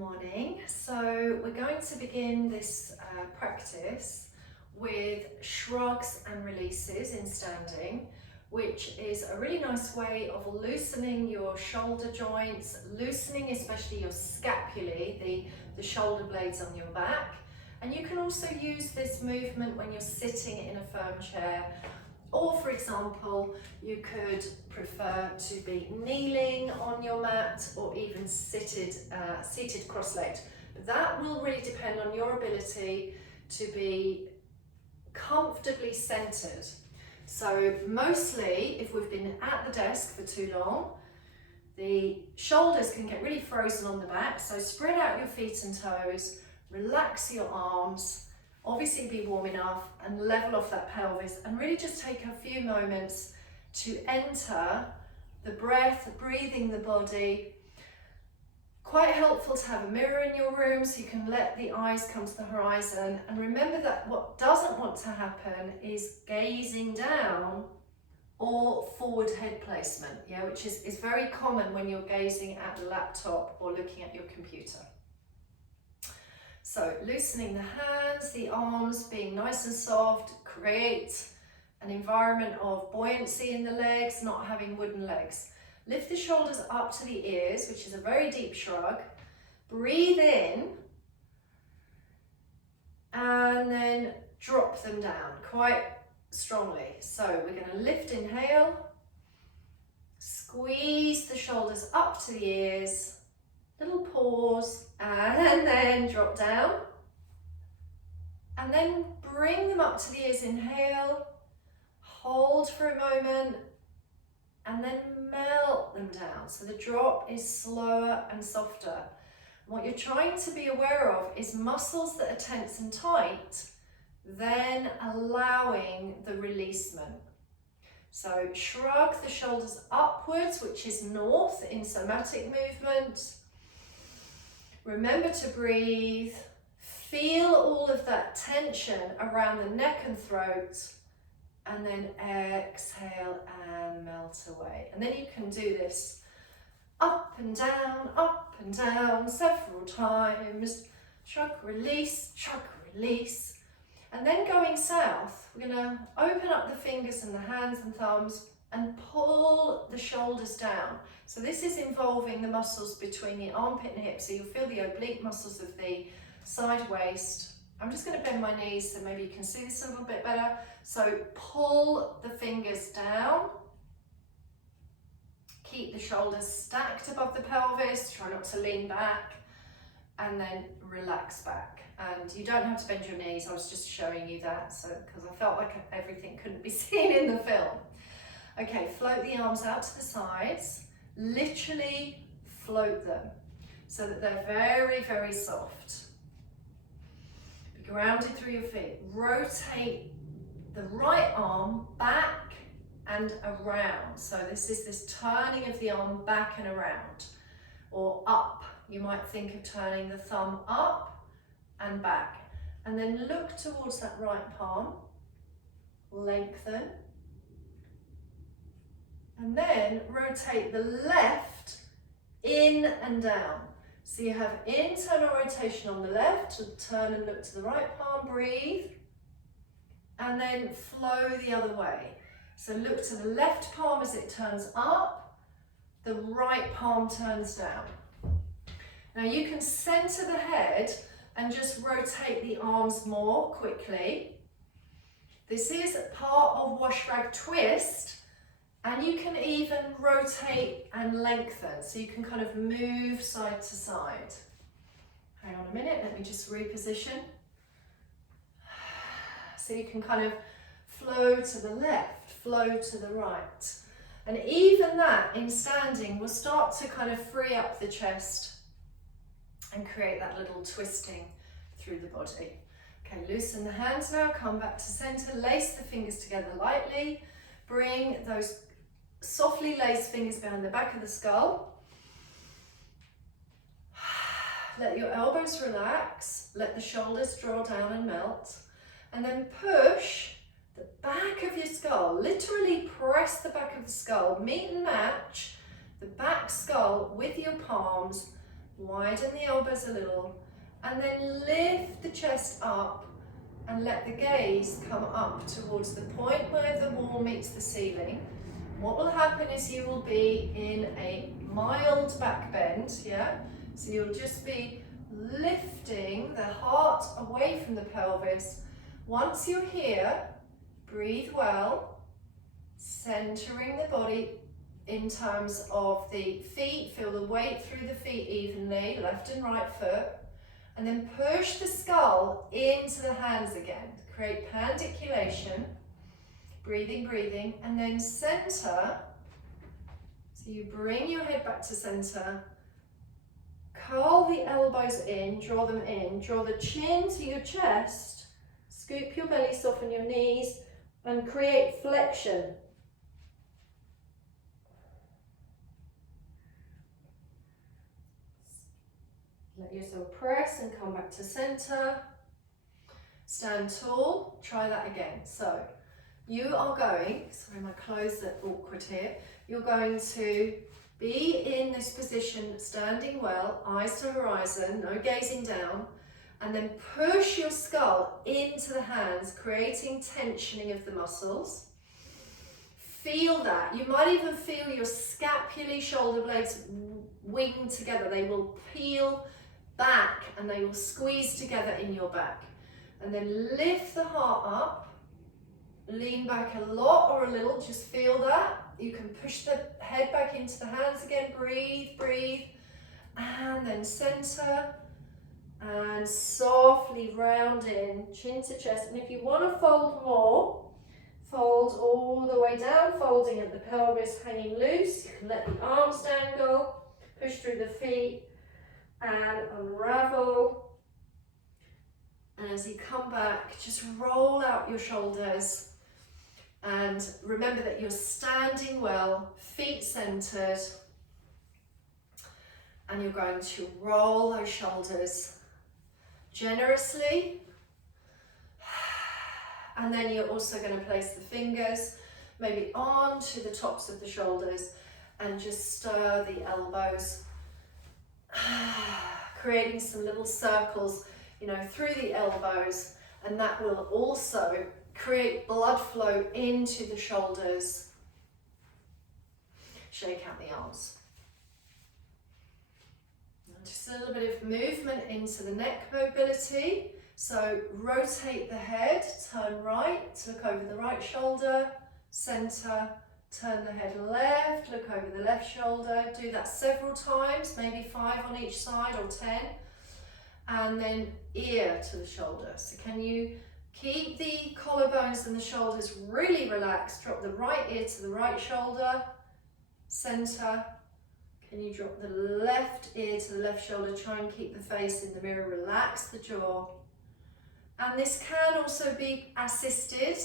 Morning. So we're going to begin this practice with shrugs and releases in standing, which is a really nice way of loosening your shoulder joints, loosening especially your scapulae, the shoulder blades on your back. And you can also use this movement when you're sitting in a firm chair, or for example, you could prefer to be kneeling on your mat or even seated cross-legged. But that will really depend on your ability to be comfortably centered. So mostly, if we've been at the desk for too long, the shoulders can get really frozen on the back. So spread out your feet and toes, relax your arms, obviously be warm enough and level off that pelvis, and really just take a few moments to enter the breath, breathing the body. Quite helpful to have a mirror in your room so you can let the eyes come to the horizon, and remember that what doesn't want to happen is gazing down or forward head placement, which is very common when you're gazing at the laptop or looking at your computer. So loosening the hands, the arms being nice and soft, create an environment of buoyancy in the legs, not having wooden legs. Lift the shoulders up to the ears, which is a very deep shrug. Breathe in and then drop them down quite strongly. So we're going to lift, inhale, squeeze the shoulders up to the ears, little pause, and then drop down, and then bring them up to the ears. Inhale, hold for a moment, and then melt them down. So the drop is slower and softer. What you're trying to be aware of is muscles that are tense and tight, then allowing the releasement. So shrug the shoulders upwards, which is north in somatic movement. Remember to breathe, feel all of that tension around the neck and throat, and then exhale and melt away. And then you can do this up and down several times. Shrug, release, and then going south, we're going to open up the fingers and the hands and thumbs and pull the shoulders down. So this is involving the muscles between the armpit and hip. So you'll feel the oblique muscles of the side waist. I'm just going to bend my knees so maybe you can see this a little bit better. So pull the fingers down. Keep the shoulders stacked above the pelvis. Try not to lean back. And then relax back. And you don't have to bend your knees. I was just showing you that because I felt like everything couldn't be seen in the film. Okay, float the arms out to the sides, literally float them so that they're very, very soft. Be grounded through your feet. Rotate the right arm back and around. So this is this turning of the arm back and around, or up. You might think of turning the thumb up and back. And then look towards that right palm, lengthen. And then rotate the left in and down. So you have internal rotation on the left, to turn and look to the right palm, breathe, and then flow the other way. So look to the left palm as it turns up, the right palm turns down. Now you can center the head and just rotate the arms more quickly. This is part of wash rag twist. And you can even rotate and lengthen, so you can kind of move side to side. Hang on a minute, let me just reposition. So you can kind of flow to the left, flow to the right. And even that in standing will start to kind of free up the chest and create that little twisting through the body. Okay, loosen the hands now, come back to center, lace the fingers together lightly, bring those softly laced fingers behind the back of the skull. Let your elbows relax, let the shoulders draw down and melt, and then push the back of your skull, literally press the back of the skull, meet and match the back skull with your palms, Widen the elbows a little, and then lift the chest up and let the gaze come up towards the point where the wall meets the ceiling. What will happen is you will be in a mild back bend, yeah? So you'll just be lifting the heart away from the pelvis. Once you're here, breathe well, centering the body in terms of the feet. Feel the weight through the feet evenly, left and right foot. And then push the skull into the hands again. Create pandiculation. Breathing, breathing. And then center. So you bring your head back to center. Curl the elbows in, draw them in. Draw the chin to your chest. Scoop your belly, soften your knees. And create flexion. Let yourself press and come back to center. Stand tall, try that again. So you are going, sorry my clothes are awkward here, you're going to be in this position, standing well, eyes to horizon, no gazing down, and then push your skull into the hands, creating tensioning of the muscles. Feel that. You might even feel your scapulae shoulder blades wing together. They will peel back and they will squeeze together in your back. And then lift the heart up, lean back a lot or a little, just feel that. You can push the head back into the hands again, breathe, breathe, and then center and softly round in, chin to chest. And if you want to fold more, fold all the way down, folding at the pelvis, hanging loose. You can let the arms dangle, push through the feet, and unravel. And as you come back, just roll out your shoulders and remember that you're standing well, feet centered, and you're going to roll those shoulders generously. And then you're also going to place the fingers maybe onto the tops of the shoulders and just stir the elbows, creating some little circles, you know, through the elbows, and that will also create blood flow into the shoulders. Shake out the arms. Just a little bit of movement into the neck mobility. So rotate the head, turn right, look over the right shoulder, center, turn the head left, look over the left shoulder. Do that several times, maybe 5 on each side or 10. And then ear to the shoulder. So can you keep the collarbones and the shoulders really relaxed? Drop the right ear to the right shoulder, center. Can you drop the left ear to the left shoulder? Try and keep the face in the mirror, relax the jaw. And this can also be assisted.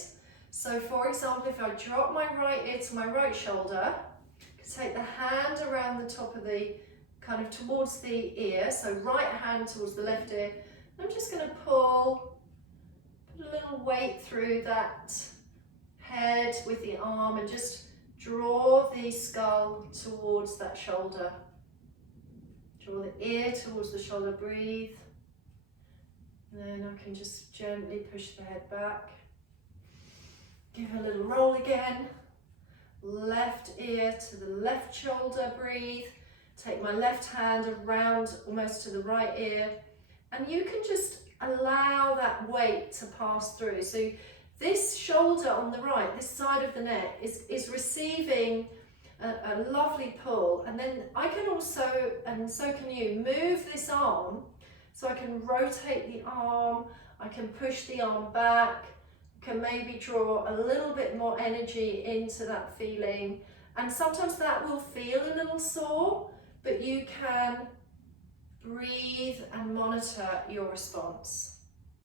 So for example, if I drop my right ear to my right shoulder, I can take the hand around the top of the, kind of towards the ear, so right hand towards the left ear. I'm just going to pull, put a little weight through that head with the arm and just draw the skull towards that shoulder. Draw the ear towards the shoulder, breathe. And then I can just gently push the head back. Give a little roll again. Left ear to the left shoulder, breathe. Take my left hand around almost to the right ear. And you can just allow that weight to pass through. So this shoulder on the right, this side of the neck, is receiving a lovely pull. And then I can also, and so can you, move this arm. So I can rotate the arm, I can push the arm back, can maybe draw a little bit more energy into that feeling. And sometimes that will feel a little sore, but you can breathe and monitor your response.